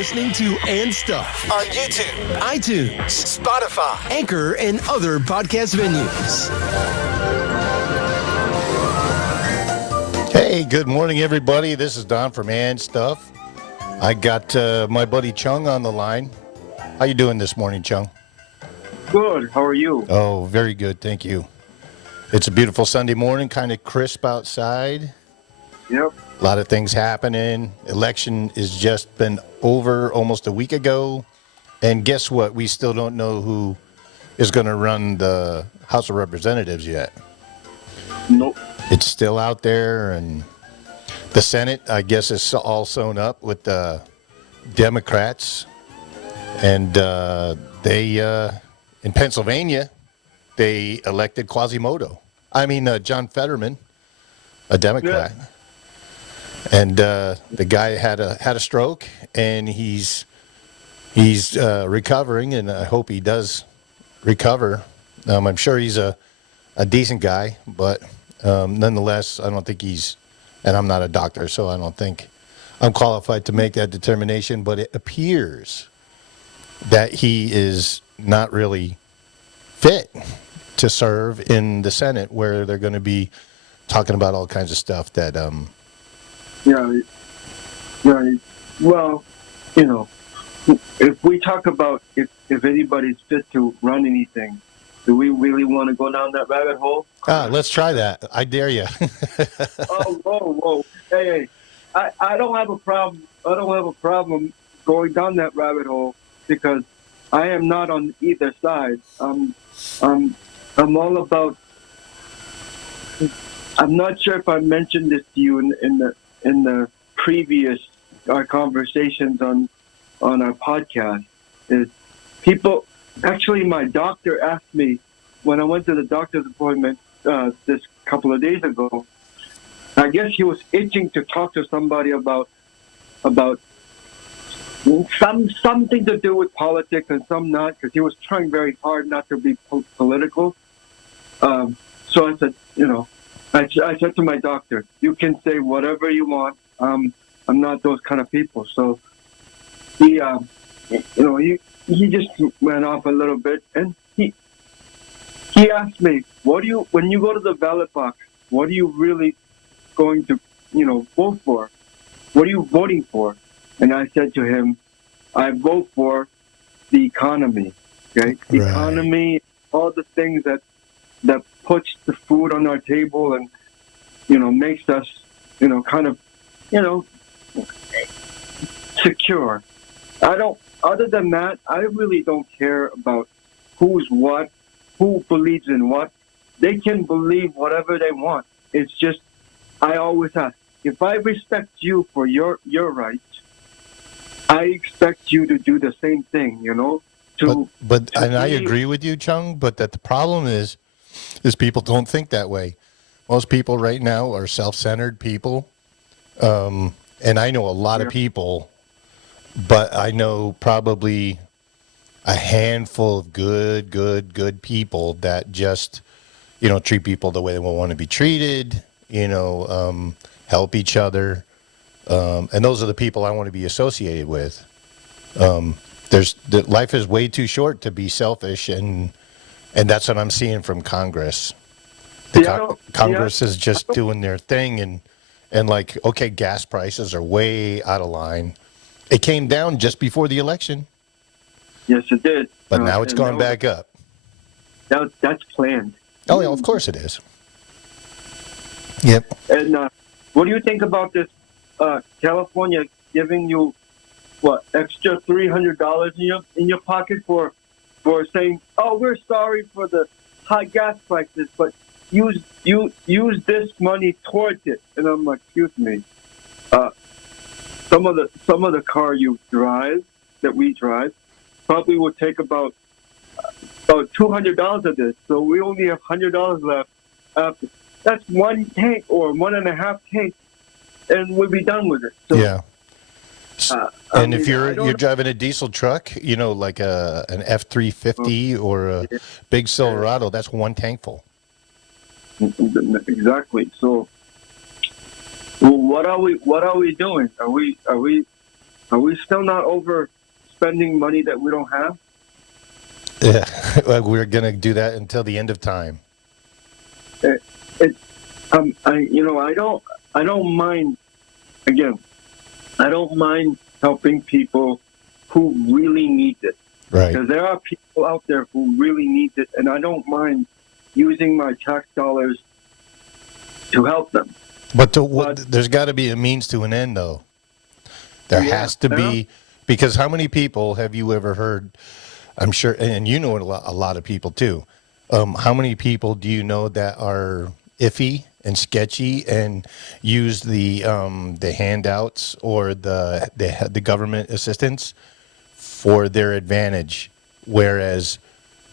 listening to And Stuff on YouTube, iTunes, Spotify, Anchor, and other podcast venues. Hey, good morning, everybody. This is Don from And Stuff. I got my buddy Chung on the line. How you doing this morning, Chung? Good. How are you? Oh, very good. Thank you. It's a beautiful Sunday morning, kind of crisp outside. Yep. A lot of things happening. Election has just been over almost a week ago. And guess what? We still don't know who is going to run the House of Representatives yet. Nope. It's still out there. And the Senate, I guess, is all sewn up with the Democrats. And they, in Pennsylvania, they elected John Fetterman, a Democrat. Yeah. And the guy had a stroke, and he's recovering, and I hope he does recover. I'm sure he's a decent guy, but nonetheless, I don't think and I'm not a doctor, so I don't think I'm qualified to make that determination, but it appears that he is not really fit to serve in the Senate, where they're going to be talking about all kinds of stuff that Yeah. Well, if we talk about if anybody's fit to run anything, do we really want to go down that rabbit hole? Let's try that. I dare you. Whoa. Hey, I don't have a problem. I don't have a problem going down that rabbit hole because I am not on either side. I'm all about. I'm not sure if I mentioned this to you in the previous conversations on our podcast. Is people actually? My doctor asked me when I went to the doctor's appointment this couple of days ago. I guess he was itching to talk to somebody about something to do with politics and some not, because he was trying very hard not to be political. So I said, I said to my doctor, "You can say whatever you want. I'm not those kind of people." So he just went off a little bit, and he asked me, when you go to the ballot box, what are you really going to, vote for? What are you voting for? And I said to him, I vote for the economy. Okay, the economy, all the things that puts the food on our table and, makes us, secure. Other than that, I really don't care about who's what, who believes in what. They can believe whatever they want. It's just, I always ask, if I respect you for your rights, I expect you to do the same thing, But I agree with you, Chung, but that the problem is people don't think that way. Most people right now are self-centered people. And I know a lot of people, but I know probably a handful of good people that just, treat people the way they want to be treated, help each other. And those are the people I want to be associated with. Life is way too short to be selfish, and that's what I'm seeing from Congress. Congress is just doing their thing, and like, okay, gas prices are way out of line. It came down just before the election. Yes, it did. But now it's gone back up. That's planned. Oh, yeah, of course it is. Yep. And what do you think about this? California giving you extra $300 in your pocket for saying, "Oh, we're sorry for the high gas prices, but use this money towards it." And I'm like, excuse me. Some of the car we drive probably will take about $200 of this, so we only have $100 left. That's one tank or 1.5 tanks, and we'll be done with it. So, yeah. And if you're driving a diesel truck, like an F-350 or a big Silverado, that's one tank full. Exactly. So, well, what are we doing? Are we Are we still not overspending money that we don't have? Yeah, we're gonna do that until the end of time. I don't mind. Again, I don't mind helping people who really need it. Right. Because there are people out there who really need it, and I don't mind using my tax dollars to help them. But there's got to be a means to an end, though. There has to be, because how many people have you ever heard? I'm sure, and you know a lot of people too. How many people do you know that are iffy and sketchy and use the handouts or the government assistance for their advantage, whereas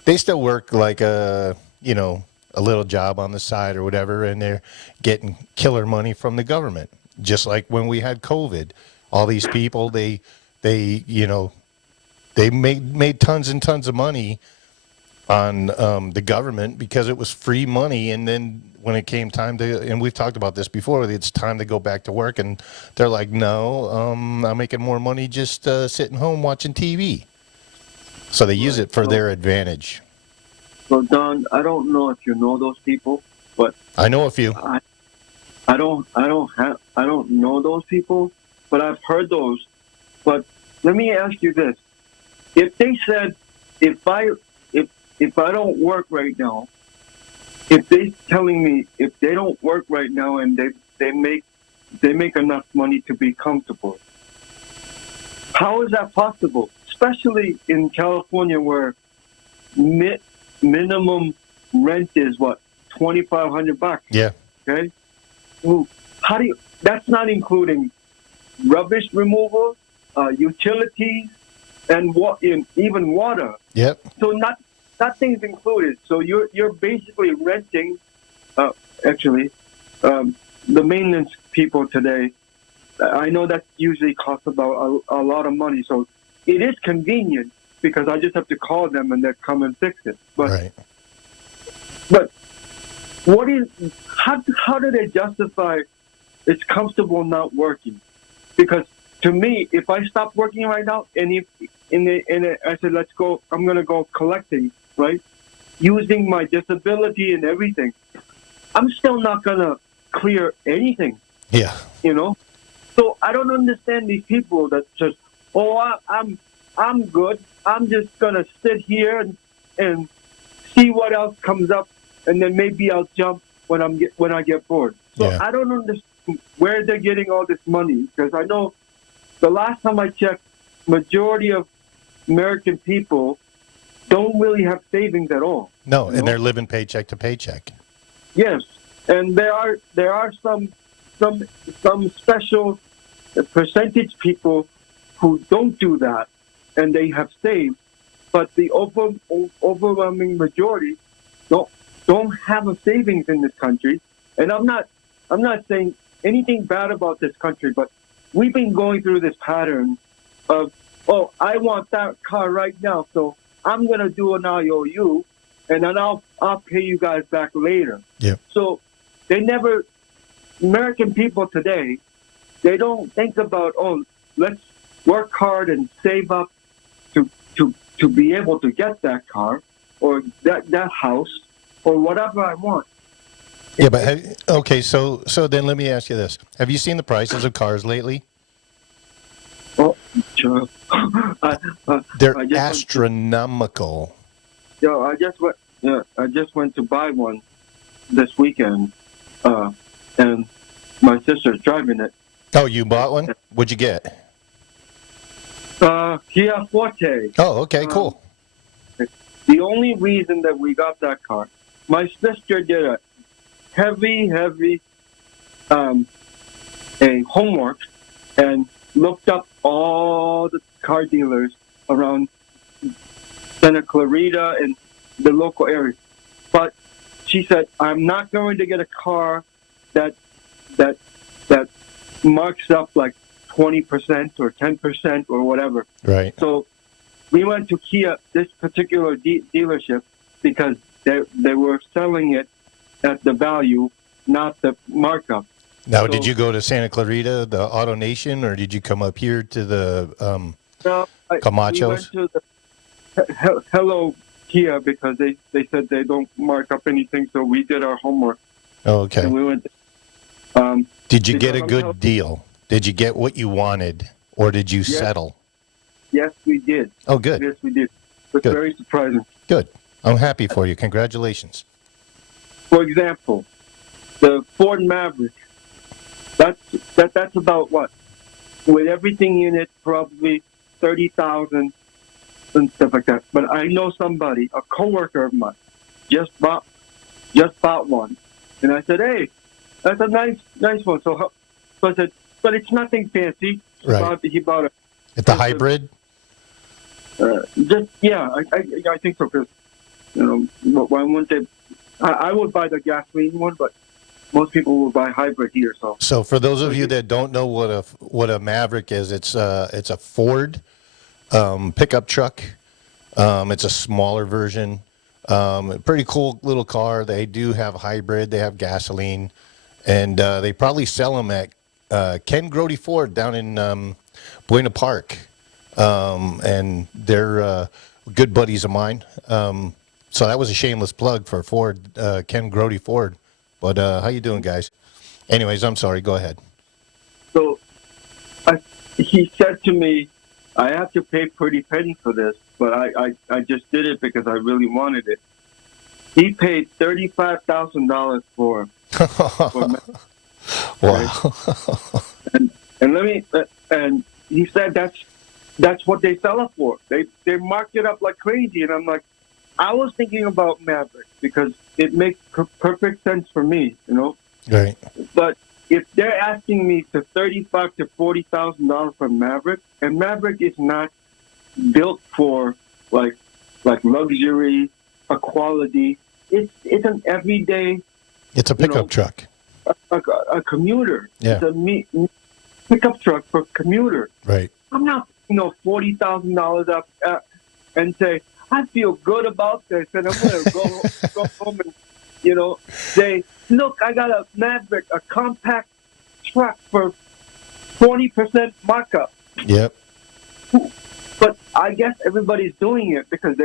they still work like a little job on the side or whatever, and they're getting killer money from the government. Just like when we had COVID, all these people they made tons and tons of money on the government because it was free money, and then when it came time to, and we've talked about this before, it's time to go back to work, and they're like, no, I'm making more money just sitting home watching TV. So they use it for their advantage. So Don, I don't know if you know those people, but I know a few. I don't know those people, but I've heard those. But let me ask you this: if they said, if I don't work right now, if they're telling me if they don't work right now and they make enough money to be comfortable, how is that possible? Especially in California, where minimum rent is what, $2,500. Yeah. Okay. Well, how do you? That's not including rubbish removal, utilities, and even water. Yep. So nothing's included. So you're basically renting. The maintenance people today, I know that usually costs about a lot of money. So it is convenient because I just have to call them and they'll come and fix it. But right. But how do they justify it's comfortable not working? Because to me, if I stop working right now, and I said, let's go, I'm going to go collecting, right? Using my disability and everything, I'm still not going to clear anything. Yeah. So I don't understand these people that just, I'm good. I'm just going to sit here and see what else comes up, and then maybe I'll jump when I get bored. So yeah. I don't understand where they're getting all this money, because I know the last time I checked, majority of American people don't really have savings at all. No, and they're living paycheck to paycheck. Yes, and there are some special percentage people who don't do that, and they have saved, but the overwhelming majority don't have a savings in this country. And I'm not saying anything bad about this country, but we've been going through this pattern of, I want that car right now, so I'm going to do an IOU, and then I'll pay you guys back later. Yep. So American people today, they don't think about, let's work hard and save up to be able to get that car or that house or whatever I want. Yeah, but okay, so then let me ask you this: have you seen the prices of cars lately? Oh, sure. They're astronomical. I just went to buy one this weekend, and my sister's driving it. Oh, you bought one? What'd you get? Kia Forte. Oh, okay, cool. The only reason that we got that car, my sister did a heavy a homework and looked up all the car dealers around Santa Clarita and the local area. But she said, I'm not going to get a car that marks up like 20% or 10% or whatever. Right. So we went to Kia, this particular dealership, because they were selling it at the value, not the markup. Now, did you go to Santa Clarita, the Auto Nation, or did you come up here to the No, we went Camachos? to the Hello Kia because they said they don't mark up anything, so we did our homework. Oh, okay. And we went. Did you did get the a good hotel- deal? Did you get what you wanted, or did you settle? Yes, we did. Oh, good. Yes, we did. It was Good. very surprising. Good. I'm happy for you. Congratulations. For example, the Ford Maverick. That's about what, with everything in it, probably 30,000 and stuff like that. But I know somebody, a coworker of mine, just bought one, and I said, "Hey, that's a nice one." So I said, "But it's nothing fancy." Right. He bought a It's a hybrid? I think so, because why wouldn't they? I would buy the gasoline one, but most people will buy hybrid here. So for those of you that don't know what a Maverick is, it's a Ford pickup truck. It's a smaller version. Pretty cool little car. They do have hybrid. They have gasoline, and they probably sell them at Ken Grody Ford down in Buena Park, and they're good buddies of mine. So that was a shameless plug for Ford, Ken Grody Ford. But how you doing, guys? Anyways, I'm sorry. Go ahead. So he said to me, "I have to pay pretty penny for this, but I just did it because I really wanted it." He paid $35,000 for Wow. and he said that's what they sell it for. They mark it up like crazy, and I'm like, I was thinking about Maverick because it makes perfect sense for me, Right. But if they're asking me to $35,000 to $40,000 for Maverick, and Maverick is not built for like luxury, a quality. It's an everyday. It's a pickup truck. A commuter. Yeah. It's a pickup truck for commuter. Right. I'm not, $40,000 up and say, I feel good about this, and I'm going to go home and, say, look, I got a Maverick, a compact truck for 20% markup. Yep. But I guess everybody's doing it because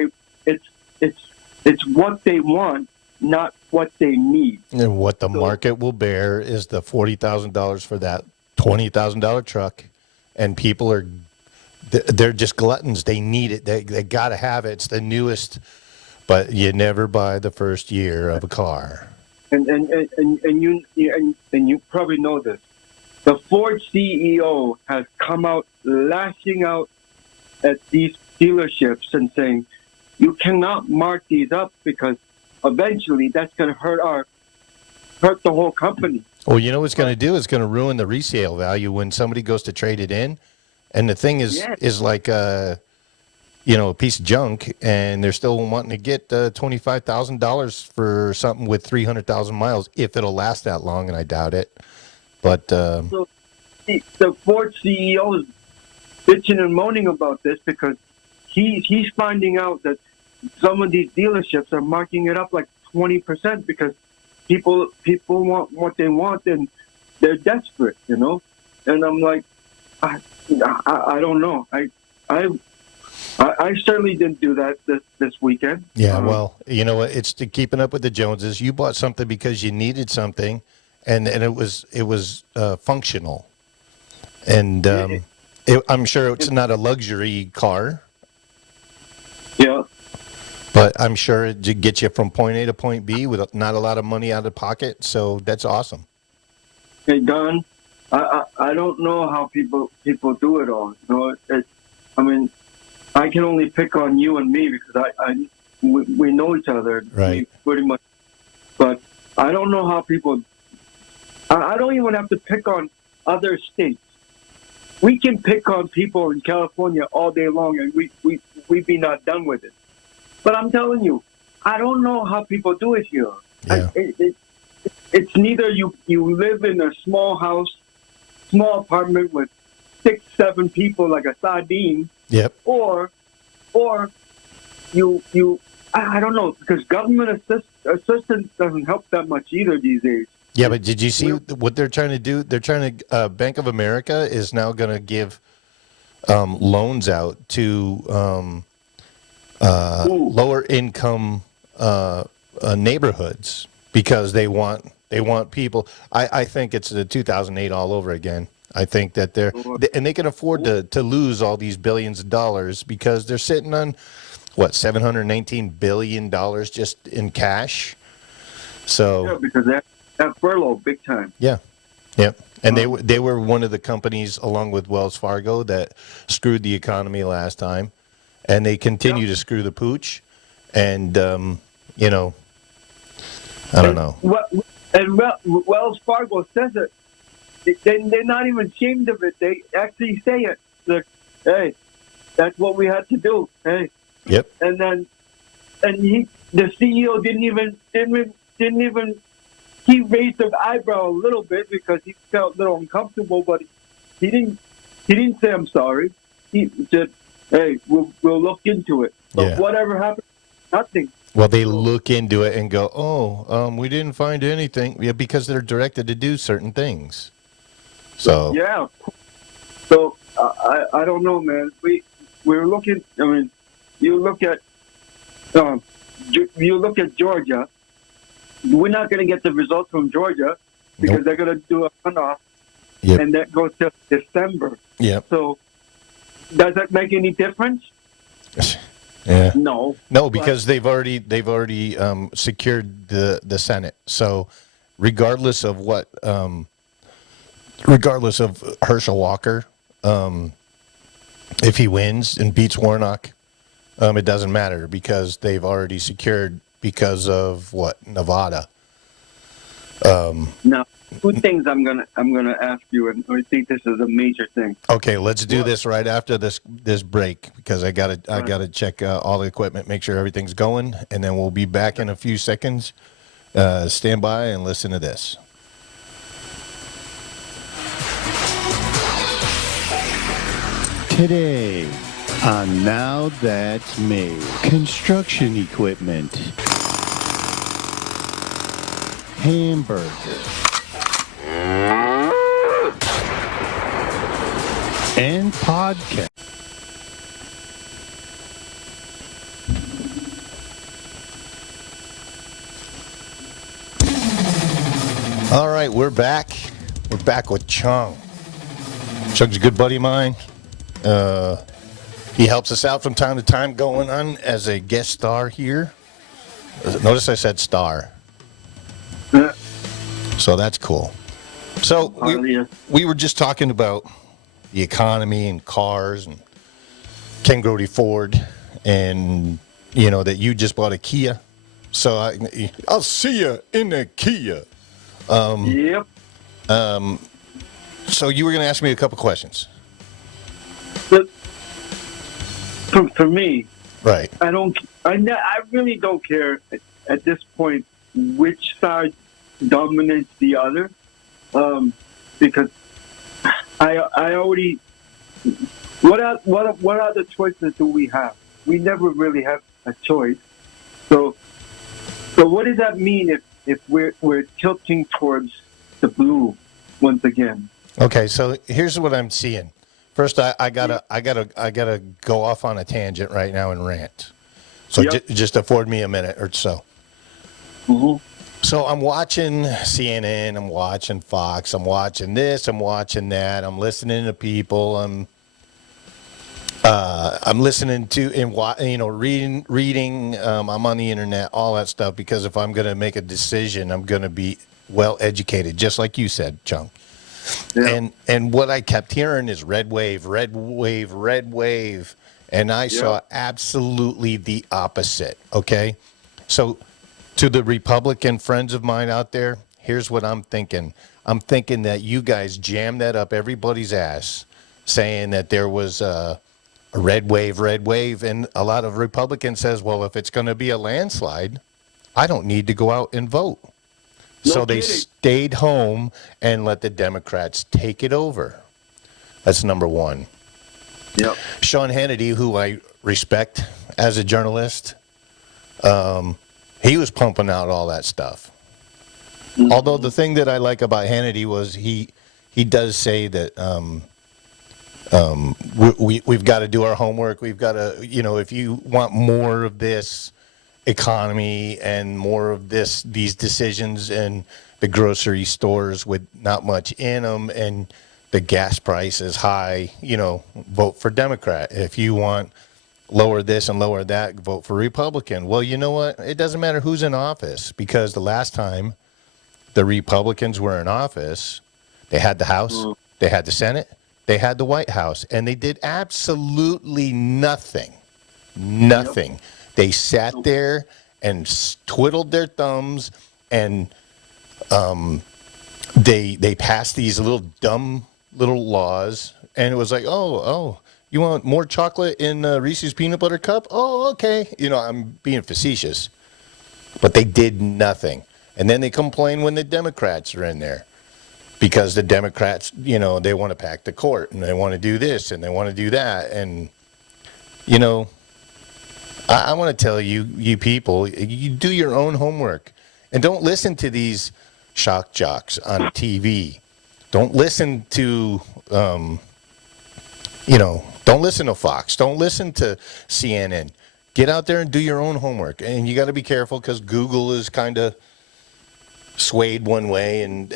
it's what they want, not what they need. And what the market will bear is the $40,000 for that $20,000 truck, and people they're just gluttons. They need it. They got to have it. It's the newest, but you never buy the first year of a car. And you probably know this. The Ford CEO has come out lashing out at these dealerships and saying, you cannot mark these up because eventually that's going to hurt the whole company. Well, you know what it's going to do? It's going to ruin the resale value when somebody goes to trade it in. And the thing is like, a piece of junk, and they're still wanting to get $25,000 for something with 300,000 miles, if it'll last that long, and I doubt it. But so the Ford CEO is bitching and moaning about this because he's finding out that some of these dealerships are marking it up like 20% because people want what they want and they're desperate, And I'm like, I don't know. I certainly didn't do that this weekend. Yeah, well, you know what? It's keeping up with the Joneses. You bought something because you needed something, and it was functional. And I'm sure it's not a luxury car. Yeah. But I'm sure it gets you from point A to point B with not a lot of money out of pocket. So that's awesome. Hey, Don, I don't know how people do it all. I can only pick on you and me because we know each other, right? Pretty much. But I don't know how people. I don't even have to pick on other states. We can pick on people in California all day long, and we be not done with it. But I'm telling you, I don't know how people do it here. Yeah. It's neither you live in a small house, small apartment with 6-7 people like a sardine. Yep. Or you I don't know, because government assistance doesn't help that much either these days. Yeah, but did you see what they're trying to do? They're trying to. Bank of America is now going to give loans out to lower income neighborhoods because they want people. I think it's the 2008 all over again. I think that and they can afford to lose all these billions of dollars because they're sitting on what $719 billion just in cash. So yeah, because that furlough big time. yeah. Yep. And they were one of the companies, along with Wells Fargo, that screwed the economy last time, and they continue to screw the pooch. And you know, I don't know. Wells Fargo says it. They're not even ashamed of it. They actually say it. Like, hey, that's what we had to do. Hey. Yep. And then, the CEO didn't even. He raised his eyebrow a little bit because he felt a little uncomfortable, but he didn't say I'm sorry. He said, "Hey, we'll look into it." But whatever happened, nothing. Well, they look into it and go, "Oh, we didn't find anything." Yeah, because they're directed to do certain things. So yeah. So I don't know, man. We're looking. I mean, you look at Georgia. We're not going to get the results from Georgia because they're going to do a runoff, and that goes to December. Yep. So, does that make any difference? Yeah. No, because they've already secured the Senate. So, regardless of Herschel Walker, if he wins and beats Warnock, it doesn't matter because they've already secured. Because of what? Nevada. Now, two things I'm gonna ask you, and I think this is a major thing. Okay, let's do this right after this break because I gotta check all the equipment, make sure everything's going, and then we'll be back in a few seconds. Stand by and listen to this. Today on Now That's Me, construction equipment, hamburger, and podcast. All right, we're back. We're back with Chung. Chung's a good buddy of mine. He helps us out from time to time going on as a guest star here. Notice I said star. Yeah. So that's cool. So we were just talking about the economy and cars and Ken Grody Ford and, that you just bought a Kia. So I'll see you in the Kia. Yep. So you were going to ask me a couple questions. But for me, right? I really don't care at this point which side dominates the other, because I already. What other choices do we have? We never really have a choice. So what does that mean if we're tilting towards the blue once again? Okay, so here's what I'm seeing. First, I gotta go off on a tangent right now and rant. So just afford me a minute or so. Mm-hmm. So I'm watching CNN, I'm watching Fox, I'm watching this, I'm watching that, I'm listening to people, I'm listening to and reading. I'm on the internet, all that stuff, because if I'm gonna make a decision, I'm gonna be well educated, just like you said, Chung. Yeah. And what I kept hearing is red wave, red wave, red wave. And I saw absolutely the opposite. Okay. So to the Republican friends of mine out there, here's what I'm thinking. I'm thinking that you guys jammed that up everybody's ass, saying that there was a red wave. And a lot of Republicans says, well, if it's going to be a landslide, I don't need to go out and vote. So they stayed home and let the Democrats take it over. That's number one. Yep. Sean Hannity, who I respect as a journalist, he was pumping out all that stuff. Although the thing that I like about Hannity was he does say that we've got to do our homework. We've got to, if you want more of this economy and more of these decisions and the grocery stores with not much in them and the gas price is high, vote for Democrat. If you want lower this and lower that, vote for Republican. Well, you know what? It doesn't matter who's in office, because the last time the Republicans were in office, they had the House, they had the Senate, they had the White House, and they did absolutely nothing. Nothing. Yep. They sat there and twiddled their thumbs, and they passed these little dumb little laws, and it was like, oh, you want more chocolate in Reese's peanut butter cup? Oh, okay. I'm being facetious, but they did nothing. And then they complain when the Democrats are in there, because the Democrats, they want to pack the court and they want to do this and they want to do that. And, I want to tell you people, you do your own homework and don't listen to these shock jocks on TV. Don't listen to, don't listen to Fox. Don't listen to CNN. Get out there and do your own homework. And you got to be careful, because Google is kind of swayed one way, and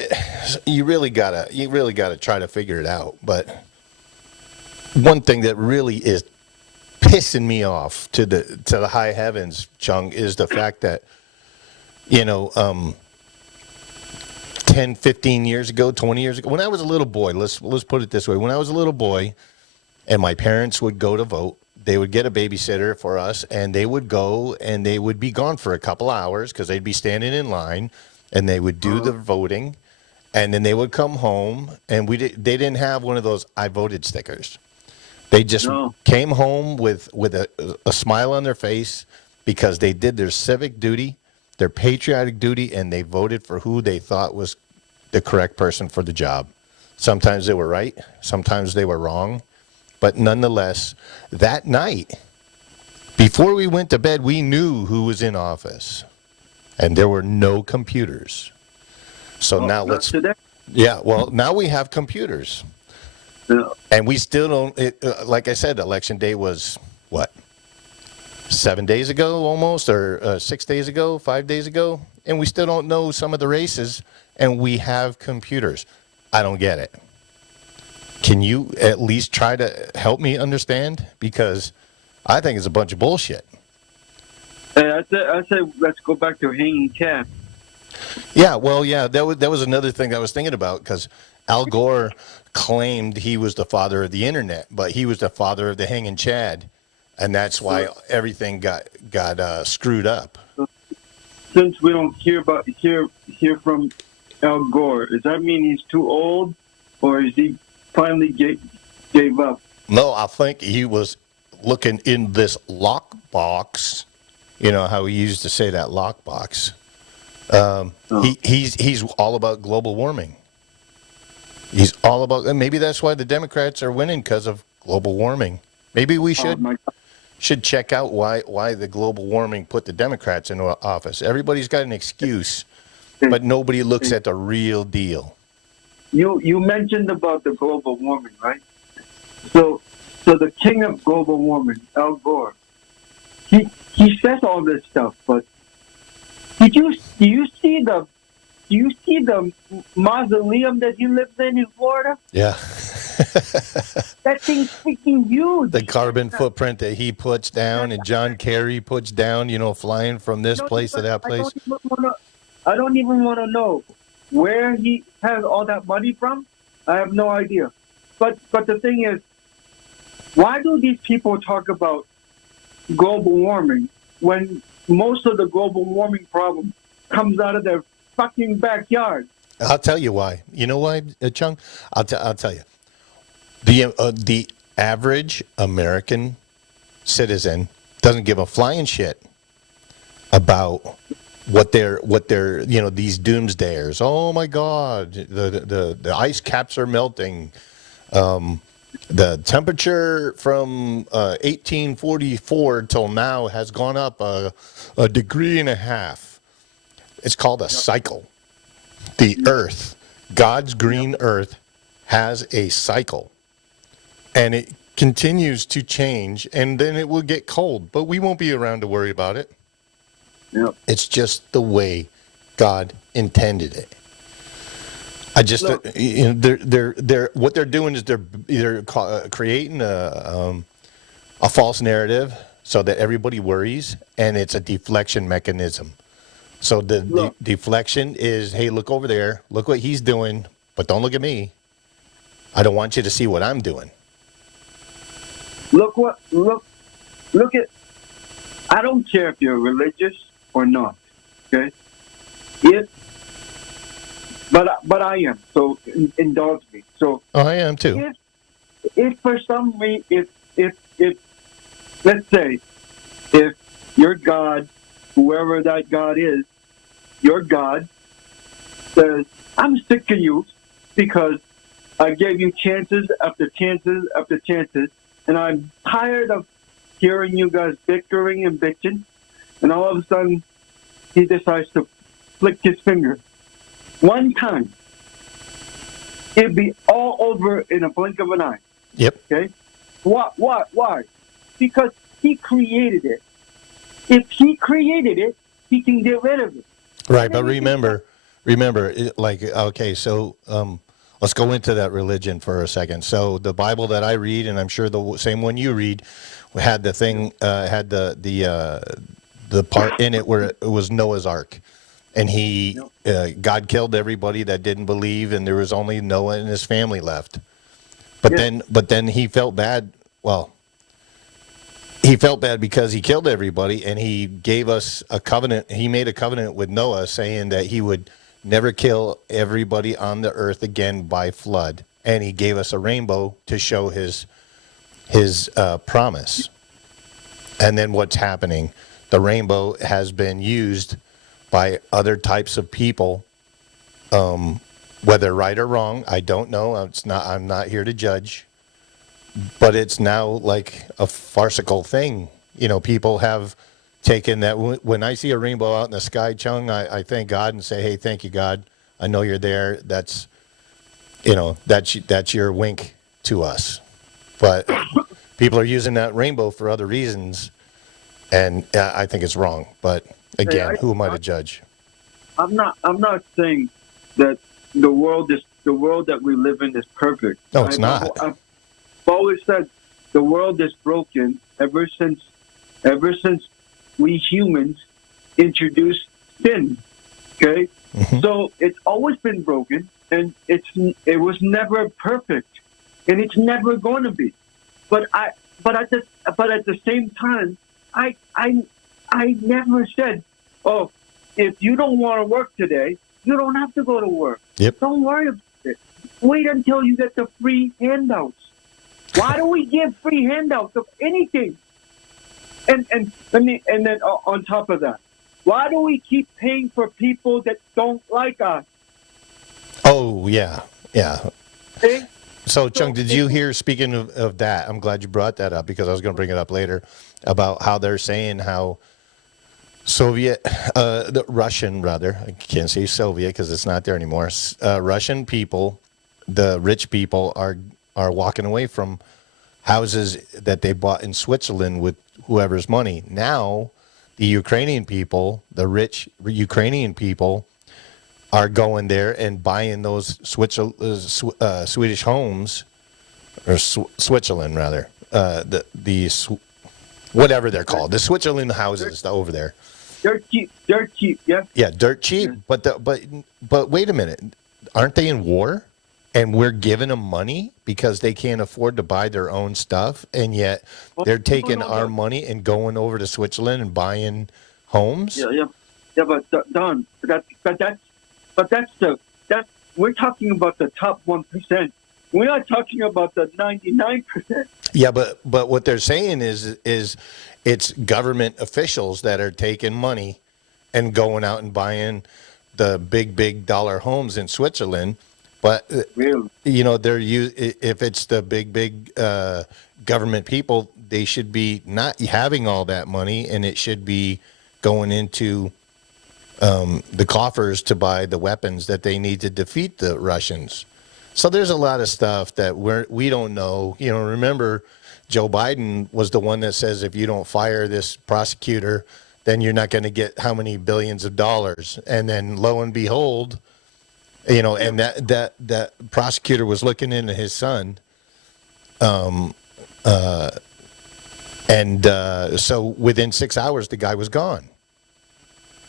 you really gotta try to figure it out. But one thing that really is pissing me off to the high heavens, Chung, is the fact that 10, 15 years ago, 20 years ago, when I was a little boy, let's put it this way, when I was a little boy and my parents would go to vote, they would get a babysitter for us, and they would go and they would be gone for a couple hours because they'd be standing in line, and they would do the voting, and then they would come home, and they didn't have one of those I voted stickers. They just came home with a smile on their face, because they did their civic duty, their patriotic duty, and they voted for who they thought was the correct person for the job. Sometimes they were right, sometimes they were wrong, but nonetheless, that night, before we went to bed, we knew who was in office, and there were no computers. So now now we have computers. Yeah. And we still don't, like I said, election day was, 7 days ago almost, or 6 days ago, 5 days ago, and we still don't know some of the races, and we have computers. I don't get it. Can you at least try to help me understand? Because I think it's a bunch of bullshit. Hey, I say let's go back to hanging cats. Yeah, well, that was another thing I was thinking about, because Al Gore claimed he was the father of the internet, but he was the father of the hanging Chad, and that's why everything got screwed up. Since we don't hear from Al Gore, does that mean he's too old, or is he finally gave up? No, I think he was looking in this lockbox. You know how he used to say that, lockbox. He's all about global warming. He's all about, and maybe that's why the Democrats are winning, because of global warming. Maybe we should check out why the global warming put the Democrats into office. Everybody's got an excuse, but nobody looks at the real deal. You mentioned about the global warming, right? So the king of global warming, Al Gore, he says all this stuff, but do you see the mausoleum that he lives in Florida? Yeah. That thing's freaking huge. The carbon footprint that he puts down and John Kerry puts down, flying from this place to that place. I don't even want to know where he has all that money from. I have no idea. But the thing is, why do these people talk about global warming when most of the global warming problem comes out of their fucking backyard? I'll tell you why. You know why, Chung? I'll tell you. The average American citizen doesn't give a flying shit about what they're these doomsdayers. Oh my God, the ice caps are melting. The temperature from 1844 till now has gone up a degree and a half. It's called a cycle. the earth, God's green earth, has a cycle. And it continues to change, and then it will get cold. But we won't be around to worry about it. Yeah. It's just the way God intended it. I just, Look, they're what they're doing is they're creating a false narrative so that everybody worries, and it's a deflection mechanism. So the deflection is, hey, look over there, look what he's doing, but don't look at me. I don't want you to see what I'm doing. look at. I don't care if you're religious or not. Okay. But I am. So indulge me. So. Oh, I am too. If for some reason, if let's say, if your God, whoever that God is, your God says, I'm sick of you because I gave you chances after chances after chances, and I'm tired of hearing you guys bickering and bitching, and all of a sudden, he decides to flick his finger. One time, it'd be all over in a blink of an eye. Yep. Okay? Why? Because he created it. If he created it, he can get rid of it. Right, but remember, okay, so let's go into that religion for a second. So the Bible that I read, and I'm sure the same one you read, had the thing, had the part in it where it was Noah's Ark. And God killed everybody that didn't believe, and there was only Noah and his family left. But then he felt bad. Well, he felt bad because he killed everybody, and he gave us a covenant. He made a covenant with Noah saying that he would never kill everybody on the earth again by flood. And he gave us a rainbow to show his promise. And then what's happening? The rainbow has been used by other types of people, whether right or wrong, I don't know. I'm not here to judge, but it's now like a farcical thing. You know, people have taken that. When I see a rainbow out in the sky, Chung, I thank God and say, hey, thank you, God. I know you're there. That's your wink to us. But people are using that rainbow for other reasons, and I think it's wrong. But again, who am I to judge? I'm not saying that the world that we live in is perfect. No, it's not. I've always said the world is broken ever since we humans introduced sin. Okay, so it's always been broken, and it was never perfect, and it's never going to be. But at the same time, I never said, oh, if you don't want to work today, you don't have to go to work. Yep. Don't worry about it. Wait until you get the free handouts. Why do we give free handouts of anything? And then on top of that, why do we keep paying for people that don't like us? Oh, yeah. See? So, Chung, did you hear, speaking of that, I'm glad you brought that up because I was going to bring it up later, about how they're saying how the Russian, rather, I can't say Soviet because it's not there anymore, Russian people, the rich people, are walking away from houses that they bought in Switzerland with whoever's money. Now, the Ukrainian people, the rich Ukrainian people, are going there and buying those Swedish homes, or Switzerland rather, whatever they're called, the Switzerland houses over there. Dirt cheap, yeah. Yeah, dirt cheap. Yeah. But wait a minute, aren't they in war? And we're giving them money because they can't afford to buy their own stuff, and yet they're taking our money and going over to Switzerland and buying homes. Yeah. But Don, that's we're talking about the top 1%. We're not talking about the 99%. Yeah, but what they're saying is it's government officials that are taking money and going out and buying the big dollar homes in Switzerland. But really? If it's the big government people, they should be not having all that money, and it should be going into the coffers to buy the weapons that they need to defeat the Russians. So there's a lot of stuff that we don't know. Remember, Joe Biden was the one that says if you don't fire this prosecutor, then you're not going to get how many billions of dollars. And then lo and behold, and that prosecutor was looking into his son. So within 6 hours, the guy was gone.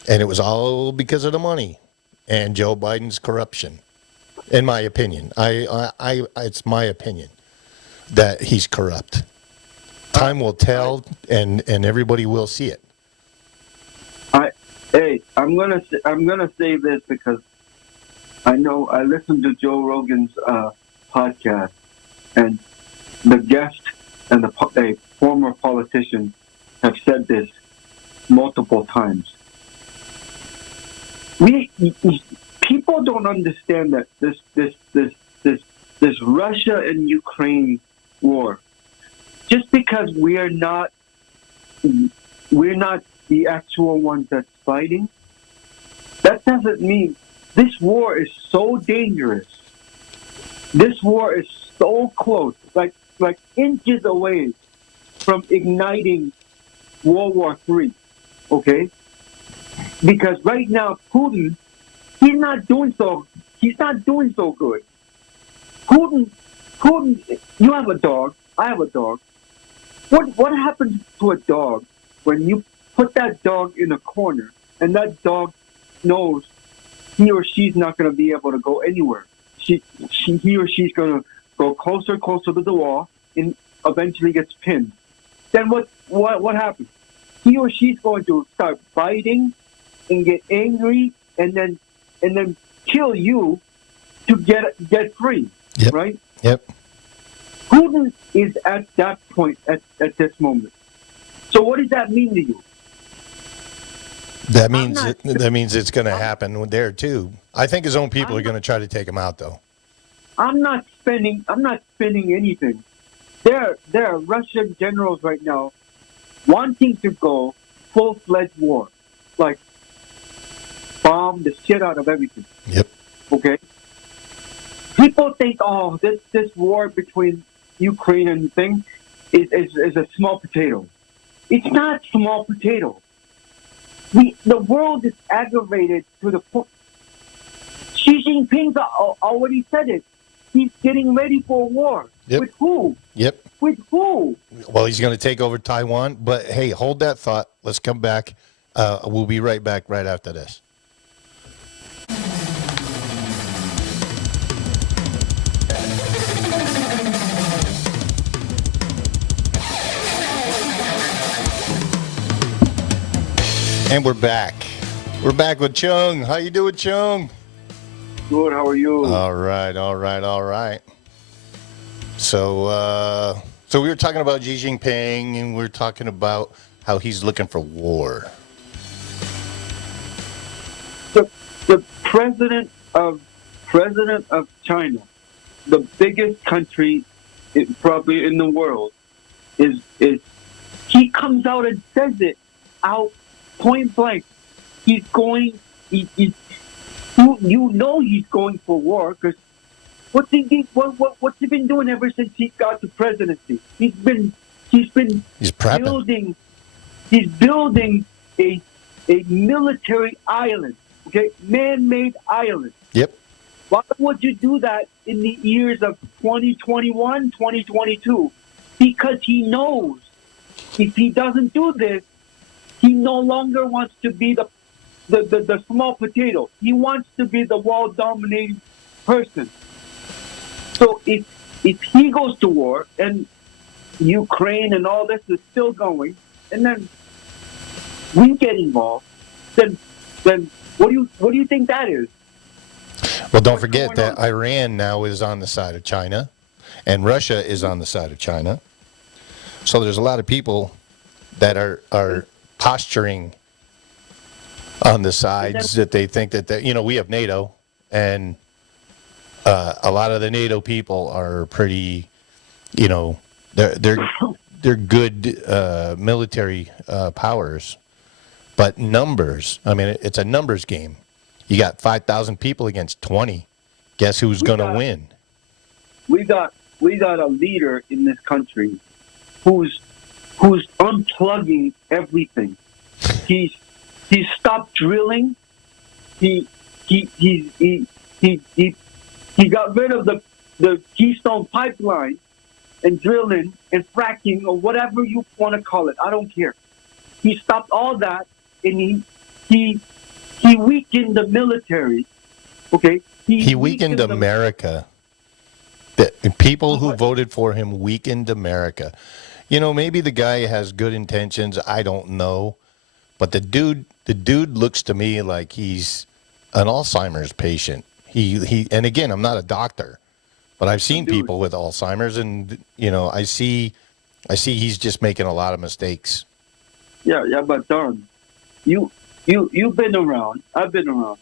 And it was all because of the money and Joe Biden's corruption, in my opinion. It's my opinion that he's corrupt. Time will tell, and everybody will see it. I'm gonna say this because I know I listened to Joe Rogan's podcast, and the guest and a former politician have said this multiple times. People don't understand that this Russia and Ukraine war, just because we're not the actual ones that's fighting, that doesn't mean this war is so dangerous. This war is so close, like inches away from igniting World War III. Okay? Because right now Putin, he's not doing so good. Putin, you have a dog, I have a dog. What happens to a dog when you put that dog in a corner and that dog knows he or she's not going to be able to go anywhere? He or she's going to go closer to the wall and eventually gets pinned. Then what happens? He or she's going to start biting and get angry and then kill you to get free. Yep. Right? Yep. Putin is at that point at this moment. So what does that mean to you? That means it's going to happen there too. I think his own people are going to try to take him out, though. I'm not spending anything. There are Russian generals right now wanting to go full-fledged war, like bomb the shit out of everything. Yep. Okay. People think, this war between Ukraine and thing is a small potato. It's not small potato. The world is aggravated to the point. Xi Jinping already said it. He's getting ready for war. Yep. With who? Yep. With who? Well, he's going to take over Taiwan. But hey, hold that thought. Let's come back. We'll be right back right after this. And we're back. We're back with Chung. How you doing, Chung? Good. How are you? All right. So we were talking about Xi Jinping, and we were talking about how he's looking for war. The president of China, the biggest country probably in the world, is he comes out and says it out point blank. He's going. He's going for war because what's he been doing ever since he got the presidency? He's prepping. He's building a military island, okay, man-made island. Yep. Why would you do that in the years of 2021, 2022? Because he knows if he doesn't do this, he no longer wants to be the small potato. He wants to be the world-dominating person. So if he goes to war and Ukraine and all this is still going, and then we get involved, then what do you think that is? Well, don't forget that Iran now is on the side of China, and Russia is on the side of China. So there's a lot of people that are posturing on the sides that they think that we have NATO, and a lot of the NATO people are pretty, they're good military powers, But numbers, I mean, it's a numbers game. You got 5,000 people against 20. Guess who's going to win? We got a leader in this country who's unplugging everything. He's stopped drilling. He got rid of the Keystone Pipeline and drilling and fracking or whatever you want to call it. I don't care. He stopped all that, and he weakened the military. Okay, he weakened America. The people who voted for him weakened America. You know, maybe the guy has good intentions. I don't know, but the dude looks to me like he's an Alzheimer's patient. He and again, I'm not a doctor, but I've seen people with Alzheimer's, and you know, I see he's just making a lot of mistakes. Yeah, but Don, you've been around. I've been around.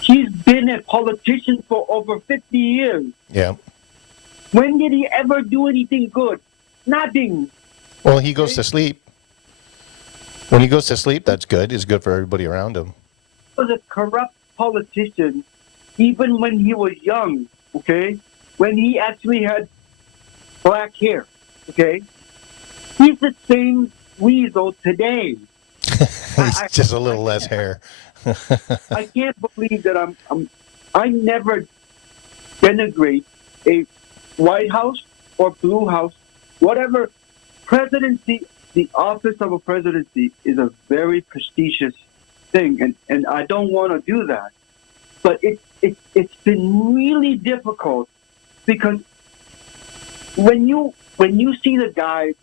He's been a politician for over 50 years. Yeah. When did he ever do anything good? Nothing. Well, he goes to sleep. When he goes to sleep, that's good. It's good for everybody around him. He was a corrupt politician even when he was young, okay? When he actually had black hair, okay? He's the same weasel today. He's just a little less hair. I can't believe that I never denigrate a White House or Blue House, whatever presidency. The office of a presidency is a very prestigious thing, and I don't want to do that. But it's been really difficult because when you see the guy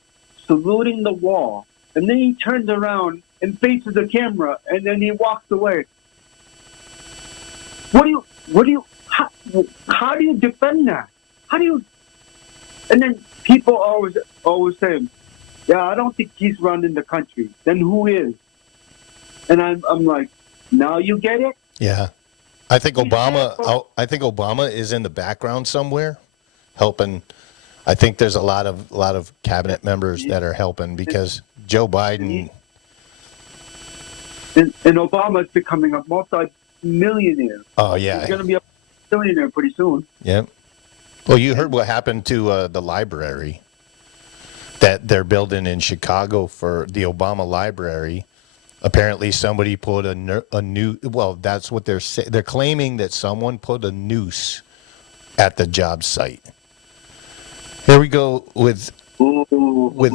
saluting the wall, and then he turns around and faces the camera, and then he walks away. How do you defend that? And then people always say, yeah, I don't think he's running the country. Then who is? And I'm like, now you get it? Yeah. I think Obama is in the background somewhere helping. I think there's a lot of cabinet members that are helping because Joe Biden and Obama is becoming a multi-millionaire. Oh yeah, he's going to be a billionaire pretty soon. Yep. Well, you heard what happened to the library that they're building in Chicago for the Obama library. Apparently, somebody put a new. Well, that's what they're saying. They're claiming that someone put a noose at the job site. Here we go with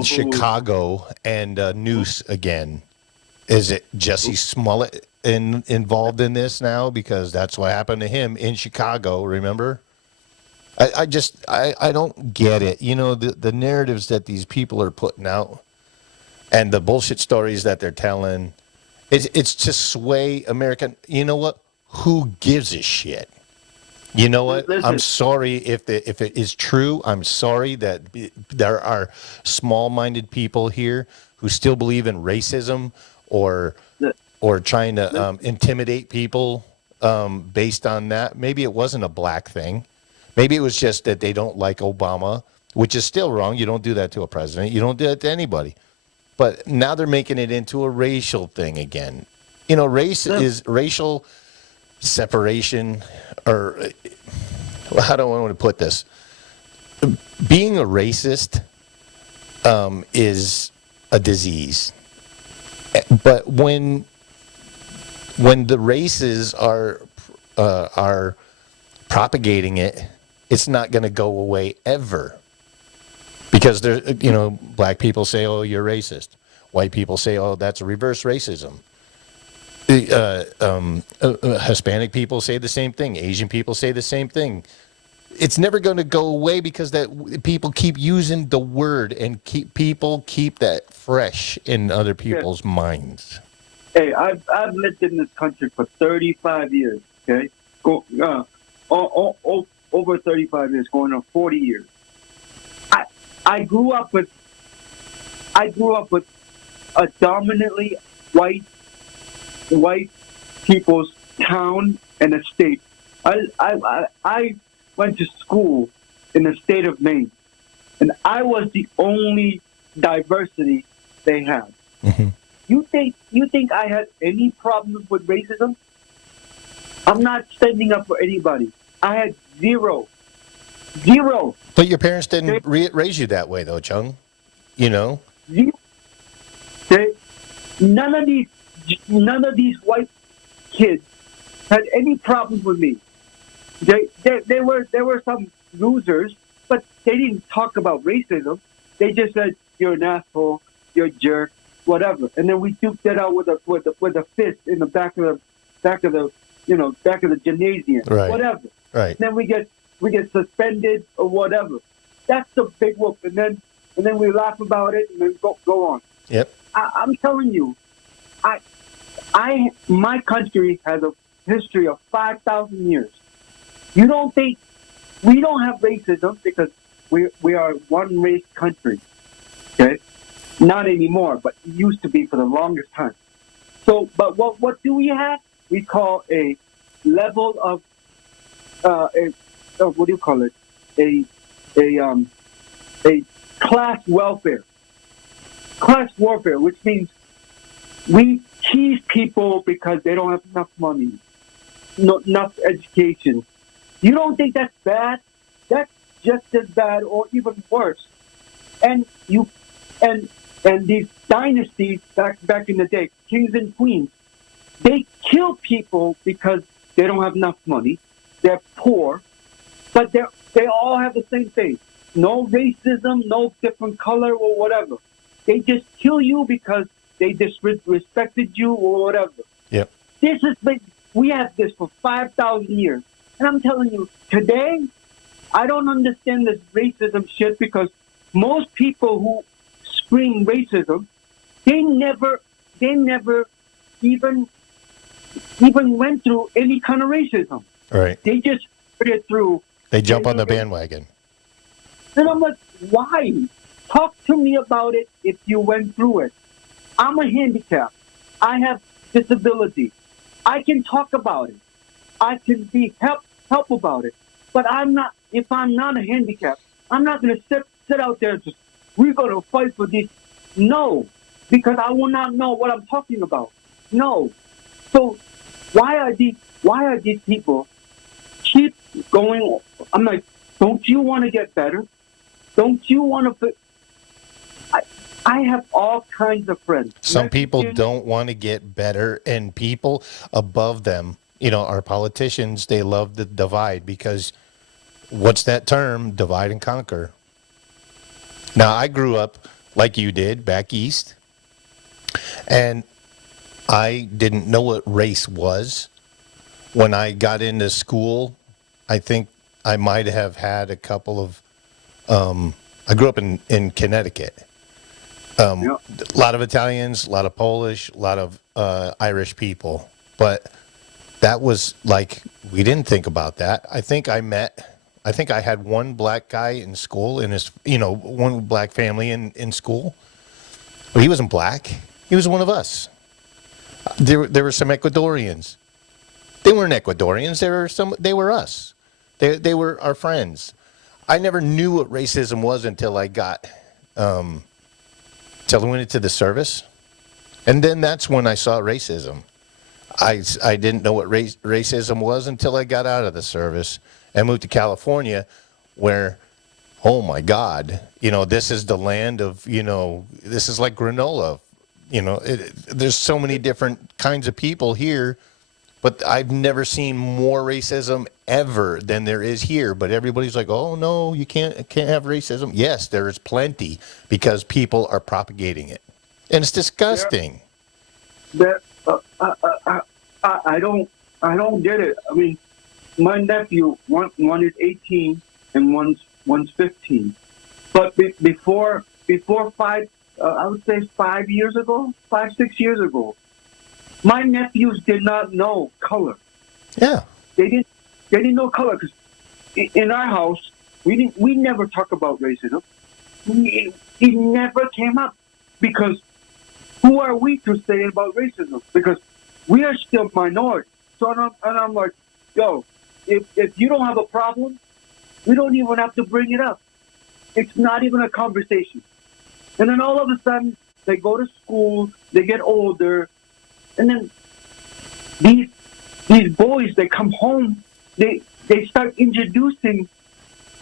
Chicago and noose again. Is it Jesse Smollett involved in this now? Because that's what happened to him in Chicago. Remember? I don't get it. You know, the narratives that these people are putting out and the bullshit stories that they're telling, it's to sway American. You know what? Who gives a shit? You know what? Listen. I'm sorry if it is true. I'm sorry that there are small-minded people here who still believe in racism or trying to intimidate people based on that. Maybe it wasn't a black thing. Maybe it was just that they don't like Obama, which is still wrong. You don't do that to a president. You don't do that to anybody. But now they're making it into a racial thing again. You know, race is racial separation, or how do I want to put this? Being a racist is a disease. But when the races are propagating it, it's not going to go away ever. Because black people say, "Oh, you're racist." White people say, "Oh, that's a reverse racism." Hispanic people say the same thing. Asian people say the same thing. It's never going to go away because that people keep using the word and people keep that fresh in other people's minds. Hey, I've lived in this country for 35 years. Okay, over 35 years, going on 40 years. I grew up with a dominantly white people's town and a state. I went to school in the state of Maine, and I was the only diversity they had. Mm-hmm. You think I had any problems with racism? I'm not standing up for anybody. I had zero. Zero. But your parents didn't raise you that way, though, Chung. You know? Zero. Okay? None of these white kids had any problems with me. They were some losers, but they didn't talk about racism. They just said you're an asshole, you're a jerk, whatever. And then we duked it out with a fist in the back of the gymnasium, Right. whatever. Right. And then we get suspended or whatever. That's the big whoop. And then we laugh about it and then go on. Yep. I'm telling you, my country has a history of 5,000 years. You don't think we don't have racism because we are one race country, okay? Not anymore, but it used to be for the longest time. So, but what do we have? We call a level of what do you call it? A class welfare. Class warfare, which means we tease people because they don't have enough money, not enough education. You don't think that's bad? That's just as bad or even worse. And these dynasties back in the day, kings and queens, they kill people because they don't have enough money. They're poor, but they all have the same thing. No racism, no different color or whatever. They just kill you because they disrespected you or whatever. Yep. We have this for 5,000 years. And I'm telling you, today, I don't understand this racism shit because most people who scream racism, they never even went through any kind of racism. Right. They just put it through. They jump on the bandwagon. And I'm like, why? Talk to me about it if you went through it. I'm a handicap. I have disability. I can talk about it. I can be help about it. But if I'm not a handicap, I'm not going to sit out there and just, we're going to fight for this. No, because I will not know what I'm talking about. No. So why are these people keep going? I'm like, don't you want to get better? Don't you want to? I have all kinds of friends. Some people don't want to get better, and people above them, our politicians, they love the divide because what's that term? Divide and conquer. Now, I grew up like you did back east, and I didn't know what race was. When I got into school, I think I might have had a couple of, I grew up in Connecticut. A lot of Italians, a lot of Polish, a lot of Irish people. But that was like, we didn't think about that. I think I had one black guy in school, one black family in school. But he wasn't black. He was one of us. There were some Ecuadorians. They weren't Ecuadorians. They were us. They were our friends. I never knew what racism was until I got, till I went into the service. And then that's when I saw racism. I didn't know what racism was until I got out of the service and moved to California where, oh my God, this is the land of, this is like granola. There's so many different kinds of people here, but I've never seen more racism ever than there is here. But everybody's like, oh no, you can't have racism. Yes, there is plenty because people are propagating it. And it's disgusting. I don't get it. I mean, my nephew, one is 18 and one's 15. But before I would say 5 years ago, 6 years ago, my nephews did not know color. Yeah. They didn't know color because in our house we never talk about racism. It never came up because who are we to say about racism? Because we are still minority. So I'm like, yo, if you don't have a problem, we don't even have to bring it up. It's not even a conversation. And then all of a sudden, they go to school, they get older, and then these boys, they come home, they start introducing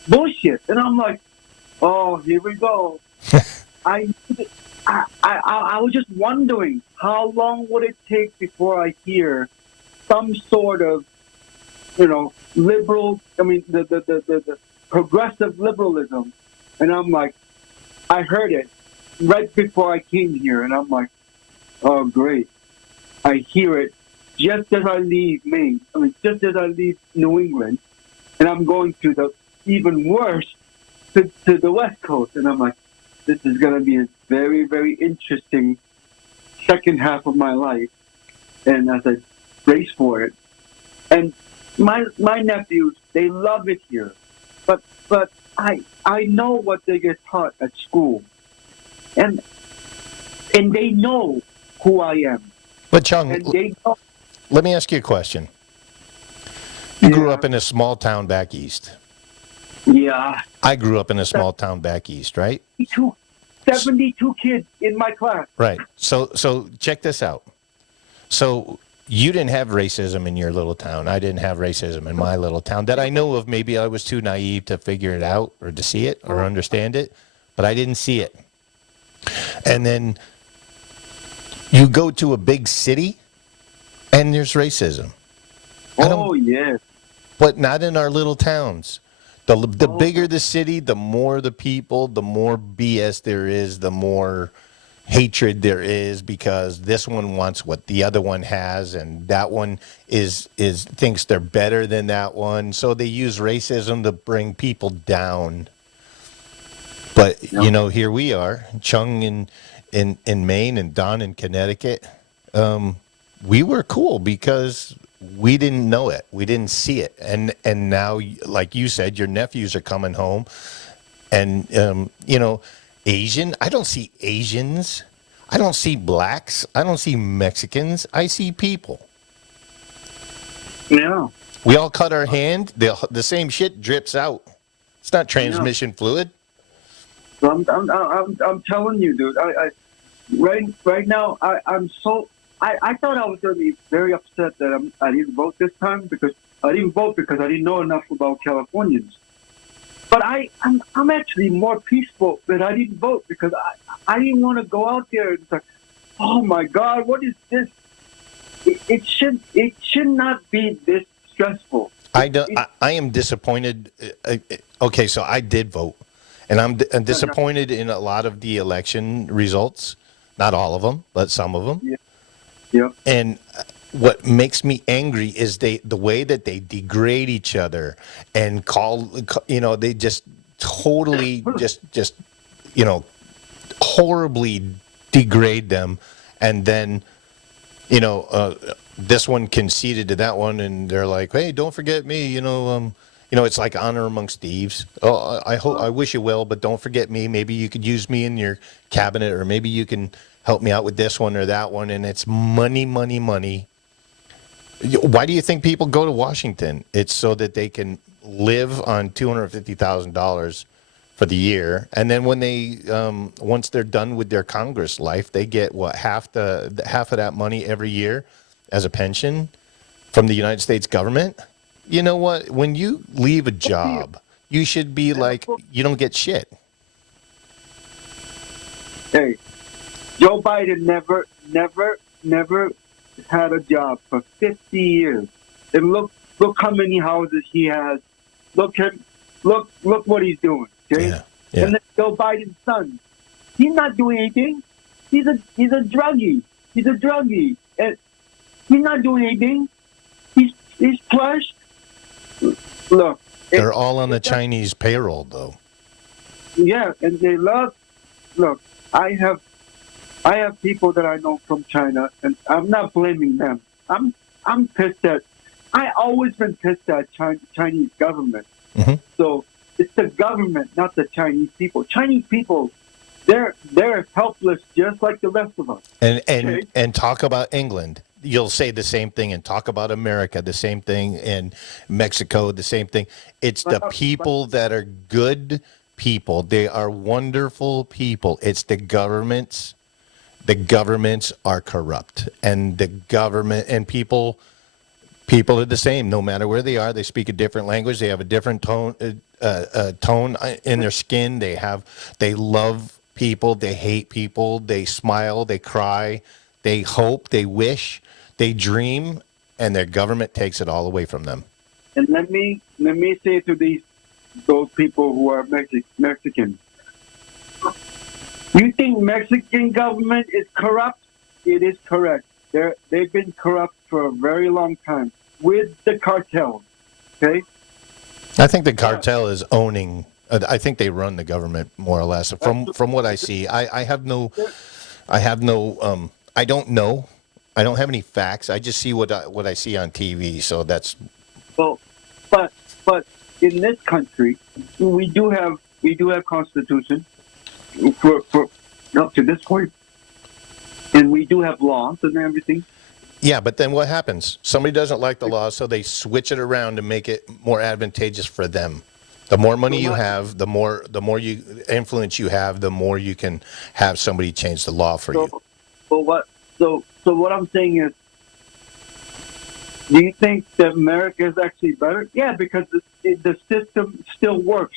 bullshit, and I'm like, oh, here we go. I was just wondering how long would it take before I hear some sort of, liberal. I mean, the progressive liberalism, and I'm like, I heard it right before I came here, and I'm like, oh, great. I hear it just as I leave Maine. I mean, just as I leave New England, and I'm going to the even worse to the West Coast, and I'm like, this is going to be a very, very interesting second half of my life, and as I brace for it, and my nephews, they love it here, but I know what they get taught at school, and they know who I am. But Chung, And they know, let me ask you a question. You grew up in a small town back east. yeah, I grew up in a small town back east, right? 72 kids in my class. Right. So check this out. So you didn't have racism in your little town. I didn't have racism in my little town that I know of. Maybe I was too naive to figure it out or to see it or understand it, but I didn't see it. And then you go to a big city and there's racism. Oh, yes. But not in our little towns. The bigger the city, the more the people, the more BS there is, the more hatred there is, because this one wants what the other one has, and that one is thinks they're better than that one. So they use racism to bring people down. But here we are, Chung in Maine and Don in Connecticut. We were cool because we didn't know it. We didn't see it. And now, like you said, your nephews are coming home. And, Asian, I don't see Asians. I don't see blacks. I don't see Mexicans. I see people. Yeah. We all cut our hand. The same shit drips out. It's not transmission fluid. So I'm telling you, dude. I right now I'm so. I thought I was going to be very upset that I didn't vote this time, because I didn't know enough about Californians. But I'm actually more peaceful that I didn't vote, because I didn't want to go out there and say, oh my God, what is this? It should not be this stressful. I am disappointed. Okay, so I did vote, and I'm disappointed in a lot of the election results. Not all of them, but some of them. Yeah. Yeah. And what makes me angry is the way that they degrade each other and they just totally just horribly degrade them, and then this one conceded to that one, and they're like, hey, don't forget me, it's like honor amongst thieves. Oh, I wish you well, but don't forget me. Maybe you could use me in your cabinet, or maybe you can help me out with this one or that one. And it's money, money, money. Why do you think people go to Washington? It's so that they can live on $250,000 for the year, and then when they once they're done with their Congress life, they get half of that money every year as a pension from the United States government. You know what? When you leave a job, you should be like, you don't get shit. Hey, Joe Biden never had a job for 50 years. And look how many houses he has. Look what he's doing. Okay? Yeah. And then Joe Biden's son, he's not doing anything. He's a druggie. He's a druggie. And he's not doing anything. He's plush. Look. They're all on the Chinese payroll, though. Yeah, and they love. Look, I have people that I know from China, and I'm not blaming them. I'm pissed at. I always been pissed at Chinese government. Mm-hmm. So it's the government, not the Chinese people. Chinese people, they're helpless, just like the rest of us. And talk about England. You'll say the same thing, and talk about America, the same thing, and Mexico, the same thing. It's the people that are good people. They are wonderful people. It's the governments the governments are corrupt, and the government and people are the same no matter where they are. They speak a different language. They have a different tone in their skin. They love people. They hate people. They smile. They cry. They hope. They wish. They dream, and their government takes it all away from them. And let me say to those people who are Mexican. You think Mexican government is corrupt? It is correct. They've been corrupt for a very long time with the cartel. Okay. I think the cartel is owning. I think they run the government more or less. From what I see, I don't know. I don't have any facts. I just see what I see on TV. So that's. Well, but in this country, we do have constitution for up to this point, and we do have laws and everything. Yeah, but then what happens? Somebody doesn't like the law, so they switch it around to make it more advantageous for them. The more money you have, the more you influence you have, the more you can have somebody change the law for you. So what I'm saying is, do you think that America is actually better? Yeah, because the system still works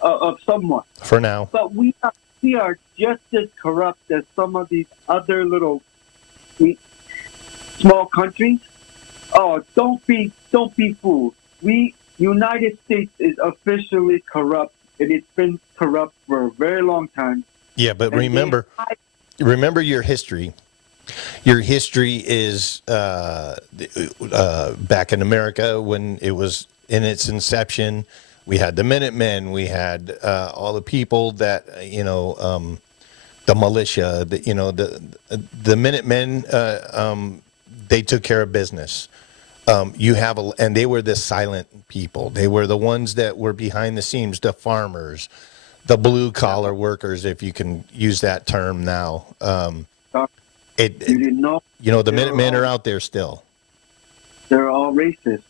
of somewhat. For now. But we are just as corrupt as some of these other little small countries. Oh, don't be fooled. United States is officially corrupt, and it's been corrupt for a very long time. Yeah, but remember your history. Your history is back in America when it was in its inception. We had the Minutemen. We had all the people that the militia. The Minutemen. They took care of business. And they were the silent people. They were the ones that were behind the scenes, the farmers, the blue collar workers, if you can use that term now. You didn't know? The Minutemen are out there still. They're all racist,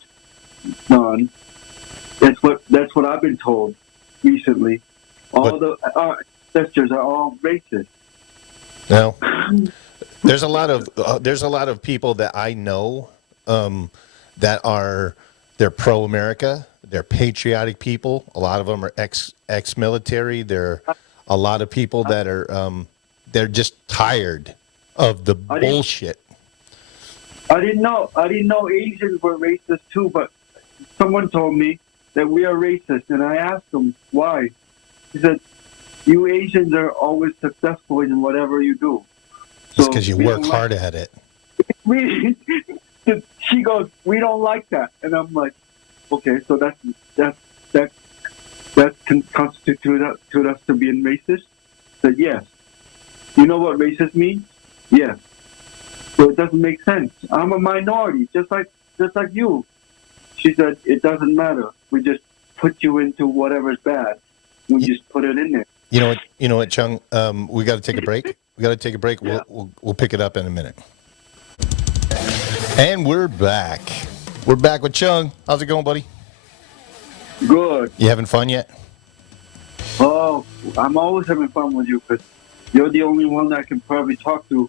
Don. That's what I've been told recently. Our ancestors are all racist. No. There's a lot of people that I know they're pro-America. They're patriotic people. A lot of them are ex-military. There are a lot of people that are they're just tired of the bullshit. I didn't know Asians were racist too, but someone told me that we are racist, and I asked them why. He said, "You Asians are always successful in whatever you do." It's because you work hard at it. She goes, "We don't like that," and I'm like, "Okay, so that can constitute us to being racist?" Said, "Yes." You know what racist means? Yes. So it doesn't make sense. I'm a minority, just like you. She said, "It doesn't matter. We just put you into whatever's bad. We just put it in there." You know what, Chung? We got to take a break. Yeah. We'll pick it up in a minute. And we're back. We're back with Chung. How's it going, buddy? Good. You having fun yet? Oh, I'm always having fun with you because you're the only one that I can probably talk to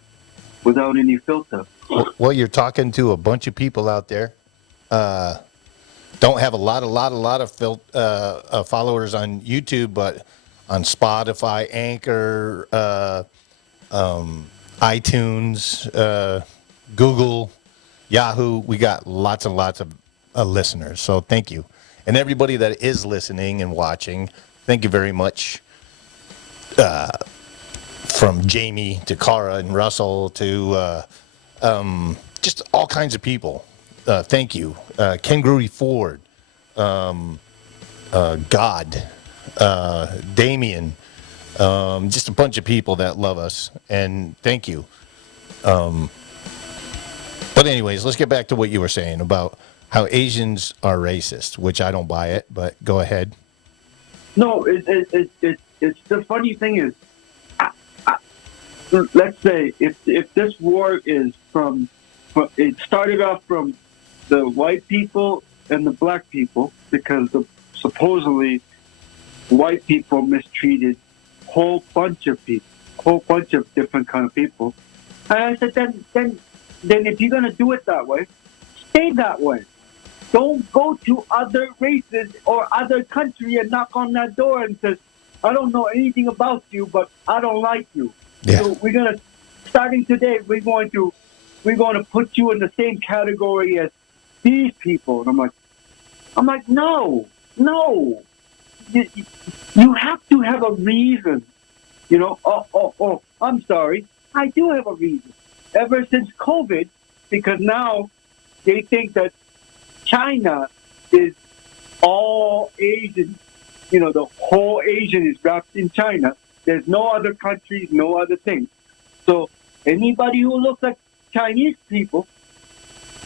without any filter. Well, you're talking to a bunch of people out there. Don't have a lot of followers on YouTube, but on Spotify, Anchor, iTunes, Google, Yahoo, we got lots and lots of listeners. So thank you. And everybody that is listening and watching, thank you very much. From Jamie to Cara and Russell to just all kinds of people. Thank you. Ken Grudy Ford, God, Damien, just a bunch of people that love us. And thank you. But anyways, let's get back to what you were saying about how Asians are racist, which I don't buy it, but go ahead. No, it's the funny thing is, let's say if this war is it started off from the white people and the black people because supposedly white people mistreated a whole bunch of people, whole bunch of different kind of people. And I said, then if you're gonna do it that way, stay that way. Don't go to other races or other country and knock on that door and says, I don't know anything about you, but I don't like you. Yeah. So we're gonna, starting today, we're going to put you in the same category as these people. And I'm like, no. You have to have a reason. You know, oh, I'm sorry. I do have a reason. Ever since COVID, because now they think that China is all Asian. You know, the whole Asian is wrapped in China. There's no other countries, no other things. So anybody who looks like Chinese people,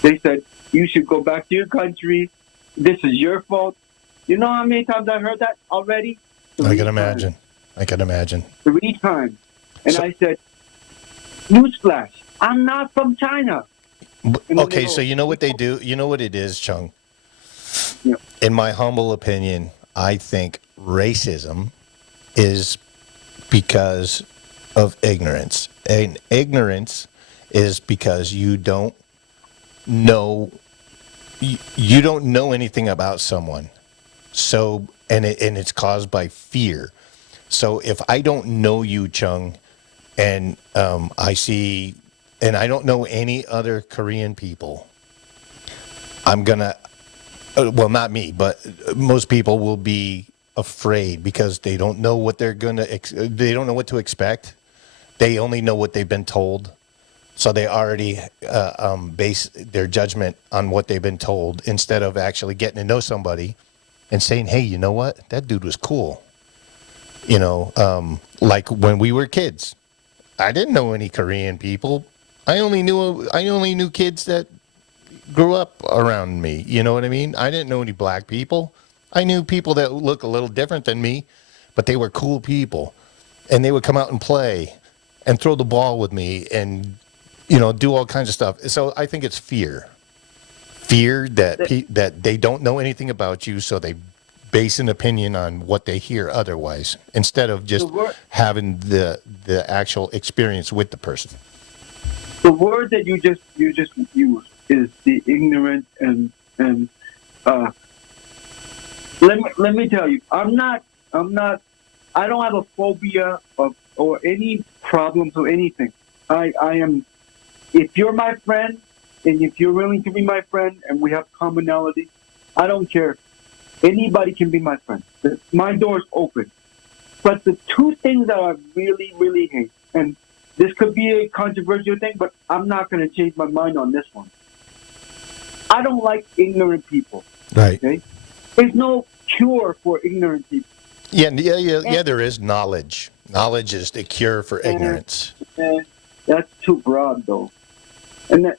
they said, you should go back to your country. This is your fault. You know how many times I heard that already? I can imagine. 3 times. And I said, newsflash, I'm not from China. Okay, so you know what they do? You know what it is, Chung? Yeah. In my humble opinion, I think racism is because of ignorance. And ignorance is because you don't know anything about someone. So and it's caused by fear. So if I don't know you, Chung, and I don't know any other Korean people, I'm gonna, well, not me, but most people will be afraid because they don't know what they don't know what to expect. They only know what they've been told. So they already base their judgment on what they've been told instead of actually getting to know somebody and saying, hey, you know what? That dude was cool. You know, like when we were kids, I didn't know any Korean people. I only knew kids that grew up around me. You know what I mean? I didn't know any black people. I knew people that look a little different than me, but they were cool people. And they would come out and play and throw the ball with me and, you know, do all kinds of stuff. So I think it's fear that they don't know anything about you, so they base an opinion on what they hear otherwise, instead of just having the actual experience with the person. The word that you just used is the ignorant and let me tell you, I don't have a phobia or any problems or anything. I am, if you're my friend and if you're willing to be my friend and we have commonality, I don't care. Anybody can be my friend. My door's open. But the two things that I really, really hate, and this could be a controversial thing, but I'm not going to change my mind on this one. I don't like ignorant people. Right. Okay? There's no cure for ignorant people. Yeah. There is knowledge. Knowledge is the cure for ignorance. That's too broad, though. And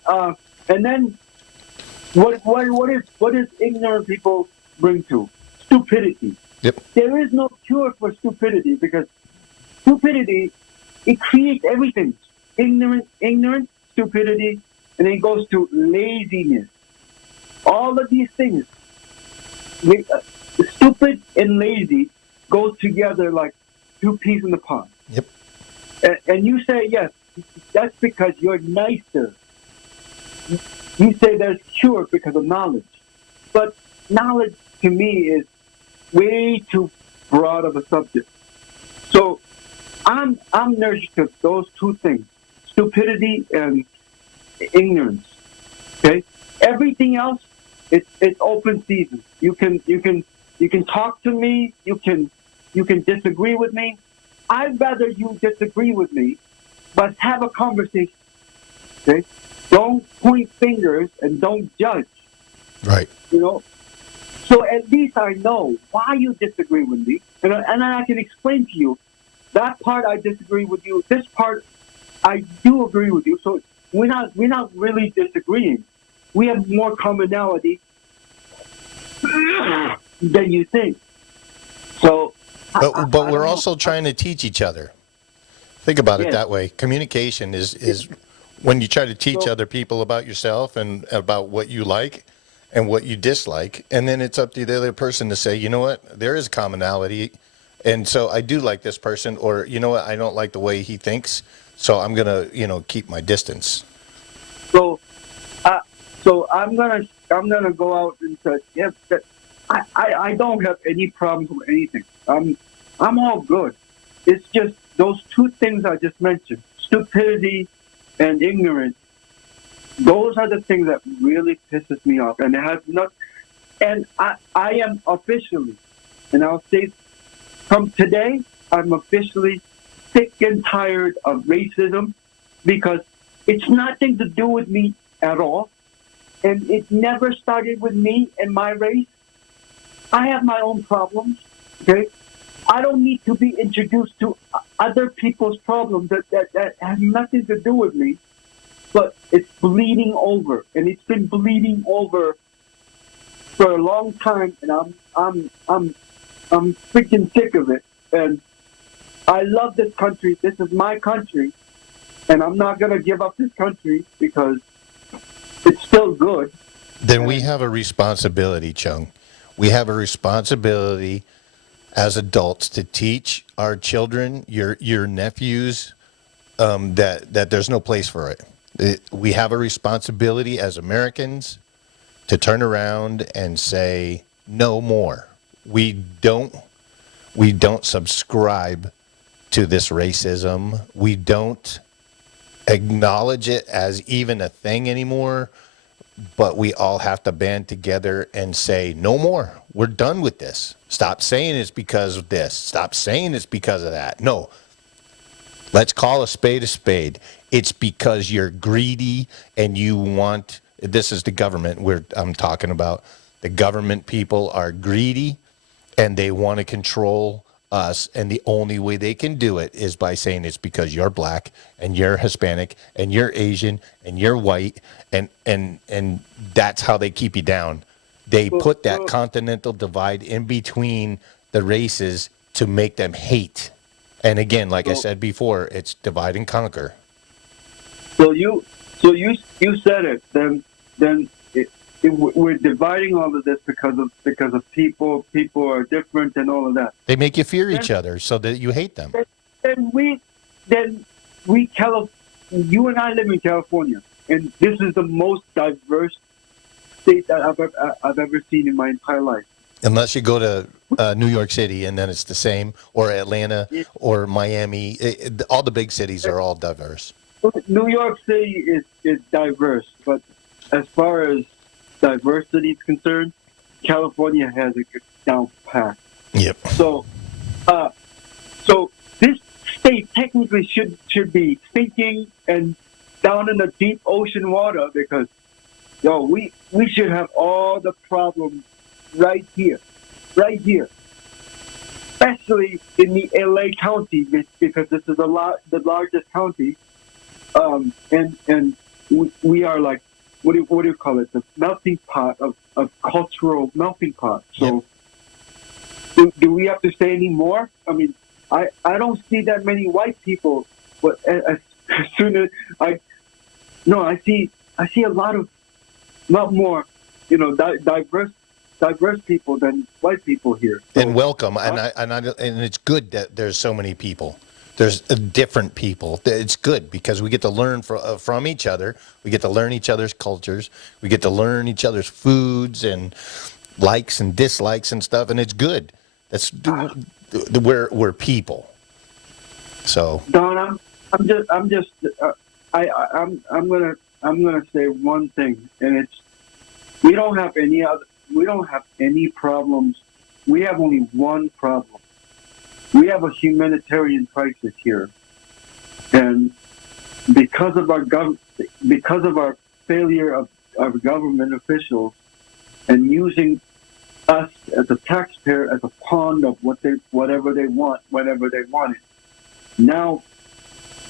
then what is ignorant people bring to? Stupidity. Yep. There is no cure for stupidity because stupidity, it creates everything. Ignorance, stupidity, and then it goes to laziness. All of these things, stupid and lazy, go together like two peas in the pod. Yep. And you say, yes, that's because you're nicer. You say there's cure because of knowledge. But knowledge, to me, is way too broad of a subject. So I'm allergic to those two things, stupidity and ignorance. Okay? Everything else, it's open season. You can talk to me, you can disagree with me. I'd rather you disagree with me, but have a conversation. Okay? Don't point fingers and don't judge. Right. You know? So at least I know why you disagree with me, and I can explain to you that part I disagree with you. This part I do agree with you. So we're not really disagreeing. We have more commonality than you think. So, but we're also trying to teach each other. Think about it Yes. that way. Communication is when you try to teach other people about yourself and about what you like and what you dislike, and then it's up to the other person to say, you know what, there is commonality. And so I do like this person, or you know what, I don't like the way he thinks, so I'm gonna, keep my distance. So, so I'm gonna go out and say, yes, that I don't have any problems with anything. I'm all good. It's just those two things I just mentioned, stupidity and ignorance. Those are the things that really pisses me off, and it has not. And I am officially, and I'll say from today, I'm officially sick and tired of racism because it's nothing to do with me at all. And it never started with me and my race. I have my own problems, okay? I don't need to be introduced to other people's problems that have nothing to do with me, but it's bleeding over. And it's been bleeding over for a long time, and I'm freaking sick of it. And I love this country. This is my country, and I'm not gonna give up this country because it's still good. Then we have a responsibility, Chung. We have a responsibility as adults to teach our children, your nephews, that there's no place for it. We have a responsibility as Americans to turn around and say no more. We don't subscribe to this racism. We don't acknowledge it as even a thing anymore, but we all have to band together and say no more. We're done with this. Stop saying it's because of this. Stop saying it's because of that. No. Let's call a spade a spade. It's because you're greedy and you want, this is the government I'm talking about. The government people are greedy and they want to control us, and the only way they can do it is by saying it's because you're black and you're Hispanic and you're Asian and you're white, and that's how they keep you down. They put that continental divide in between the races to make them hate. And again, like I said before, it's divide and conquer. So you said it. Then we're dividing all of this because of people. People are different and all of that. They make you fear each other so that you hate them. Then you and I live in California, and this is the most diverse state that I've ever seen in my entire life. Unless you go to New York City, and then it's the same, or Atlanta, or Miami. All the big cities are all diverse. New York City is diverse, but as far as diversity is concerned, California has it down pat. Yep. So this state technically should be thinking and down in the deep ocean water because, we should have all the problems right here, especially in the LA County because this is the largest county, and we are like. What do you call it? The melting pot of cultural melting pot. So, do we have to say any more? I mean, I don't see that many white people, but as soon as I see a lot more, diverse people than white people here. So, and welcome, and it's good that there's so many people. There's different people. It's good because we get to learn from each other. We get to learn each other's cultures. We get to learn each other's foods and likes and dislikes and stuff. And it's good. We're people. So Don, I'm gonna say one thing, and it's we don't have any problems. We have only one problem. We have a humanitarian crisis here, and because of our failure of our government officials and using us as a taxpayer as a pawn of whatever they want, whenever they want it. Now,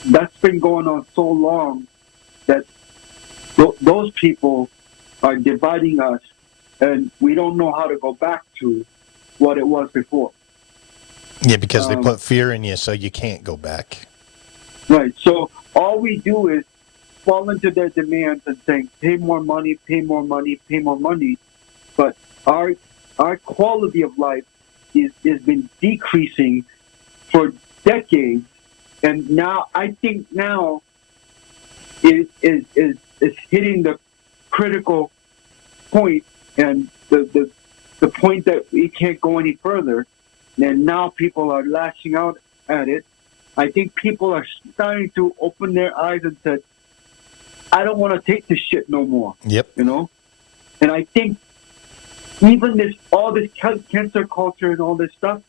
that's been going on so long that those people are dividing us, and we don't know how to go back to what it was before. Yeah, because they put fear in you so you can't go back. Right. So all we do is fall into their demands and saying, pay more money, pay more money, pay more money. But our quality of life has been decreasing for decades, and now I think now is hitting the critical point, and the point that we can't go any further. And now people are lashing out at it. I think people are starting to open their eyes and say, I don't want to take this shit no more. Yep. You know? And I think even all this cancer culture and all this stuff,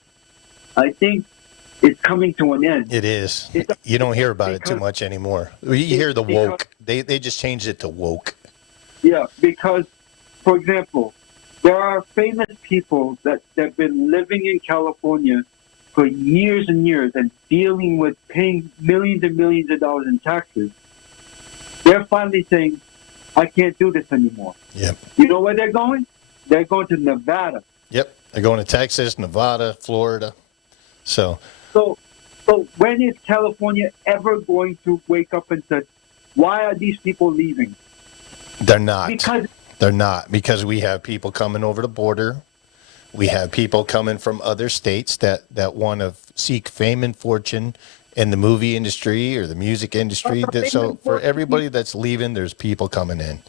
I think it's coming to an end. It is. You don't hear about it too much anymore. You hear the woke. They just changed it to woke. Yeah, because, for example, there are famous people that have been living in California for years and years and dealing with paying millions and millions of dollars in taxes. They're finally saying, I can't do this anymore. Yep. You know where they're going? They're going to Nevada. Yep. They're going to Texas, Nevada, Florida. So when is California ever going to wake up and say, why are these people leaving? They're not. They're not, because we have people coming over the border. We have people coming from other states that want to seek fame and fortune in the movie industry or the music industry. So for everybody that's leaving, there's people coming in.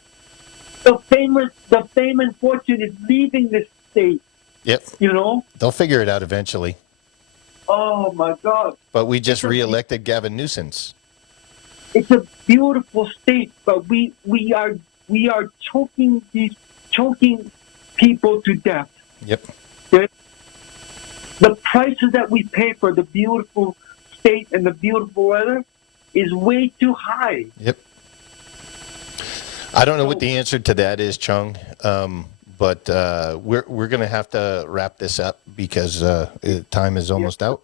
The fame and fortune is leaving this state. Yep. You know? They'll figure it out eventually. Oh, my God. But we just reelected Gavin Newsom. It's a beautiful state, but we are choking people to death. Yep. The prices that we pay for the beautiful state and the beautiful weather is way too high. Yep. I don't know what the answer to that is, Chung, but we're going to have to wrap this up because time is almost out.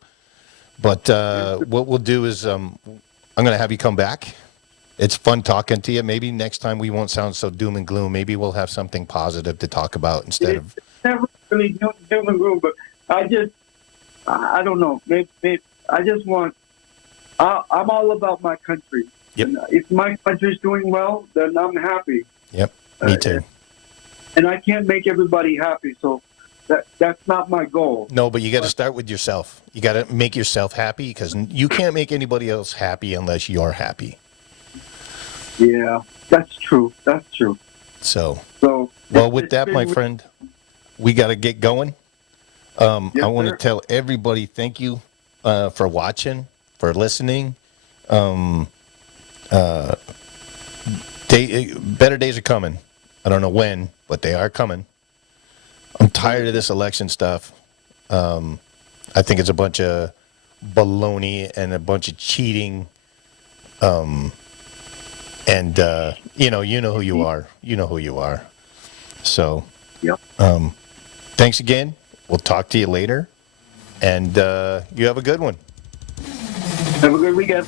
But what we'll do is I'm going to have you come back. It's fun talking to you. Maybe next time we won't sound so doom and gloom. Maybe we'll have something positive to talk about instead of... It's never really doom and gloom, but I don't know. Maybe I just want... I'm all about my country. Yep. And if my country's doing well, then I'm happy. Yep, me too. And I can't make everybody happy, so that's not my goal. No, but you got to start with yourself. You got to make yourself happy because you can't make anybody else happy unless you're happy. Yeah, that's true. That's true. So well, with that, my friend, we got to get going. Yes, I want to sir. tell everybody thank you for watching, for listening. Better days are coming. I don't know when, but they are coming. I'm tired of this election stuff. I think it's a bunch of baloney and a bunch of cheating. And you know who you are. You know who you are. So, Yep. Thanks again. We'll talk to you later. And you have a good one. Have a good weekend.